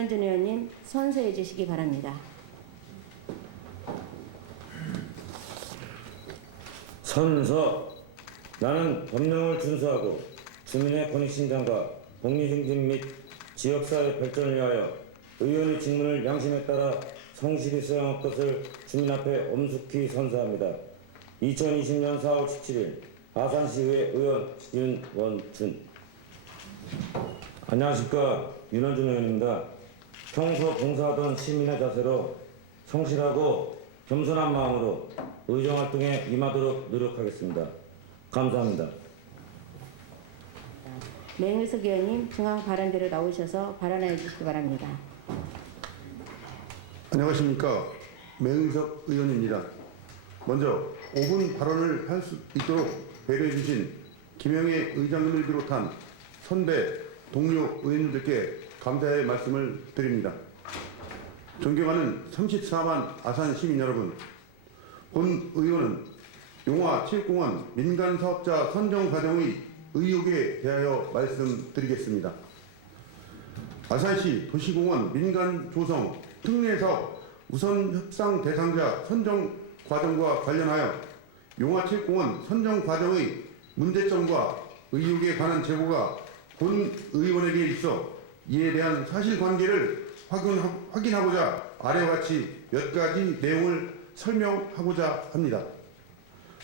윤원준 의원님 선서해 주시기 바랍니다. 선서. 나는 법령을 준수하고 주민의 권익신장과 복리증진 및 지역사회 발전을 위하여 의원의 직무를 양심에 따라 성실히 수행할 것을 주민 앞에 엄숙히 선서합니다. 2020년 4월 17일 아산시의회 의원 윤원준. 안녕하십니까, 윤원준 의원입니다. 평소 봉사하던 시민의 자세로 성실하고 겸손한 마음으로 의정활동에 임하도록 노력하겠습니다. 감사합니다. 맹의석 의원님 중앙 발언대로 나오셔서 발언해 주시기 바랍니다. 안녕하십니까, 맹의석 의원입니다. 먼저 5분 발언을 할 수 있도록 배려해 주신 김영애 의장님을 비롯한 선배 동료 의원님들께 감사의 말씀을 드립니다. 존경하는 34만 아산 시민 여러분, 본 의원은 용화체육공원 민간사업자 선정 과정의 의혹에 대하여 말씀드리겠습니다. 아산시 도시공원 민간 조성 특례사업 우선 협상 대상자 선정 과정과 관련하여 용화체육공원 선정 과정의 문제점과 의혹에 관한 제보가 본 의원에게 있어 이에 대한 사실관계를 확인하고자 아래와 같이 몇 가지 내용을 설명하고자 합니다.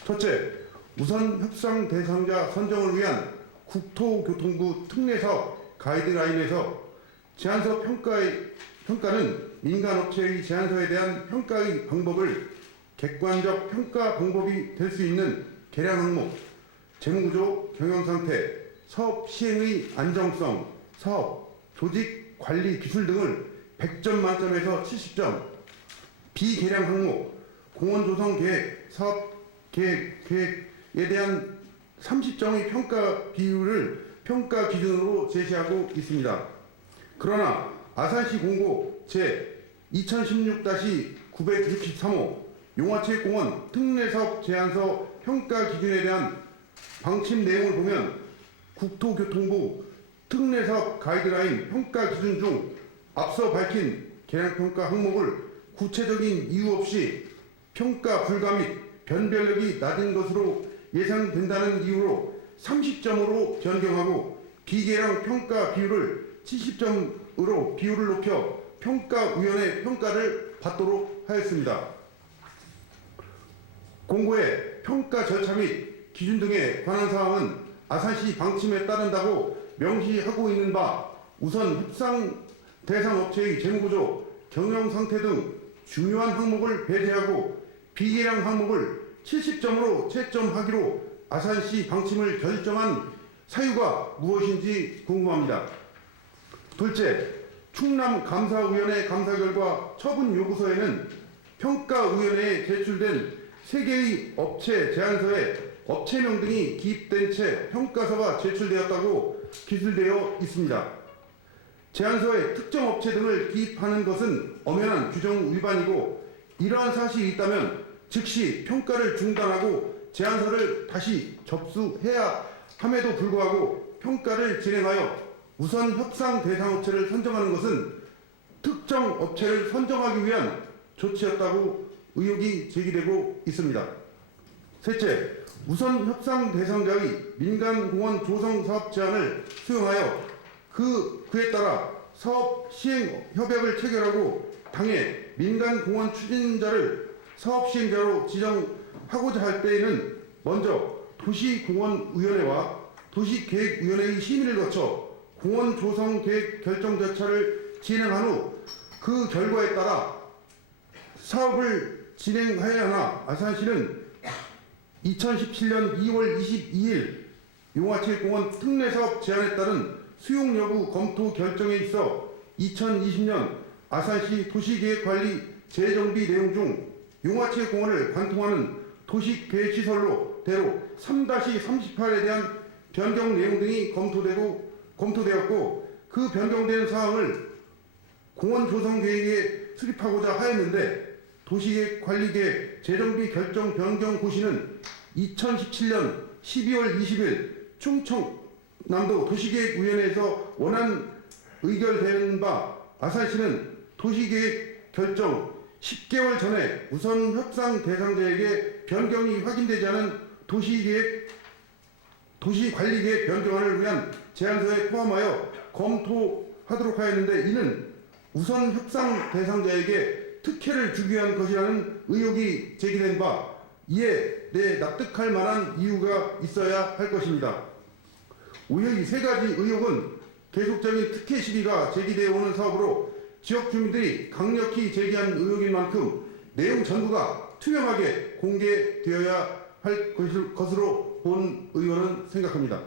첫째, 우선 협상 대상자 선정을 위한 국토교통부 특례사업 가이드라인에서 제안서 평가는 민간업체의 제안서에 대한 평가의 방법을 객관적 평가 방법이 될 수 있는 계량 항목, 재무구조, 경영상태, 사업 시행의 안정성, 사업, 조직, 관리, 기술 등을 100점 만점에서 70점, 비계량 항목, 공원 조성 계획, 사업 계획에 대한 30점의 평가 비율을 평가 기준으로 제시하고 있습니다. 그러나 아산시 공고 제 2016-963호 용화체육공원 특례사업 제안서 평가 기준에 대한 방침 내용을 보면 국토교통부 특례사업 가이드라인 평가 기준 중 앞서 밝힌 계량평가 항목을 구체적인 이유 없이 평가 불가 및 변별력이 낮은 것으로 예상된다는 이유로 30점으로 변경하고 비계량 평가 비율을 70점으로 비율을 높여 평가위원회 평가를 받도록 하였습니다. 공고의 평가 절차 및 기준 등에 관한 사항은 아산시 방침에 따른다고 명시하고 있는 바 우선 협상 대상 업체의 재무구조, 경영상태 등 중요한 항목을 배제하고 비계량 항목을 70점으로 채점하기로 아산시 방침을 결정한 사유가 무엇인지 궁금합니다. 둘째, 충남감사위원회 감사 결과 처분 요구서에는 평가위원회에 제출된 3개의 업체 제안서에 업체명 등이 기입된 채 평가서가 제출되었다고 기술되어 있습니다. 제안서에 특정 업체 등을 기입하는 것은 엄연한 규정 위반이고 이러한 사실이 있다면 즉시 평가를 중단하고 제안서를 다시 접수해야 함에도 불구하고 평가를 진행하여 우선 협상 대상 업체를 선정하는 것은 특정 업체를 선정하기 위한 조치였다고 의혹이 제기되고 있습니다. 셋째, 우선 협상 대상자의 민간공원 조성 사업 제안을 수용하여 그에 따라 사업 시행 협약을 체결하고 당해 민간공원 추진자를 사업 시행자로 지정하고자 할 때에는 먼저 도시공원위원회와 도시계획위원회의 심의를 거쳐 공원 조성 계획 결정 절차를 진행한 후 그 결과에 따라 사업을 진행하여야 하나 아산시는 2017년 2월 22일 용화체육공원 특례사업 제안에 따른 수용 여부 검토 결정에 있어 2020년 아산시 도시계획관리 재정비 내용 중 용화체육공원을 관통하는 도시계획시설로 대로 3-38에 대한 변경 내용 등이 검토되었고 그 변경된 사항을 공원 조성 계획에 수립하고자 하였는데 도시계획관리계획 재정비 결정 변경 고시는 2017년 12월 20일 충청남도 도시계획위원회에서 원안 의결된 바 아산시는 도시계획 결정 10개월 전에 우선 협상 대상자에게 변경이 확인되지 않은 도시관리계획 변경안을 위한 제안서에 포함하여 검토하도록 하였는데, 이는 우선 협상 대상자에게 특혜를 주기 위한 것이라는 의혹이 제기된 바, 이에 대해 납득할 만한 이유가 있어야 할 것입니다. 오히려 이 세 가지 의혹은 계속적인 특혜 시비가 제기되어 오는 사업으로 지역 주민들이 강력히 제기한 의혹인 만큼 내용 전부가 투명하게 공개되어야 할 것으로 본 의원은 생각합니다.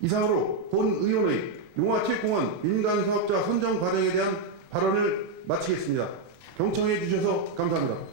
이상으로 본 의원의 용화체육공원 민간사업자 선정 과정에 대한 발언을 마치겠습니다. 경청해 주셔서 감사합니다.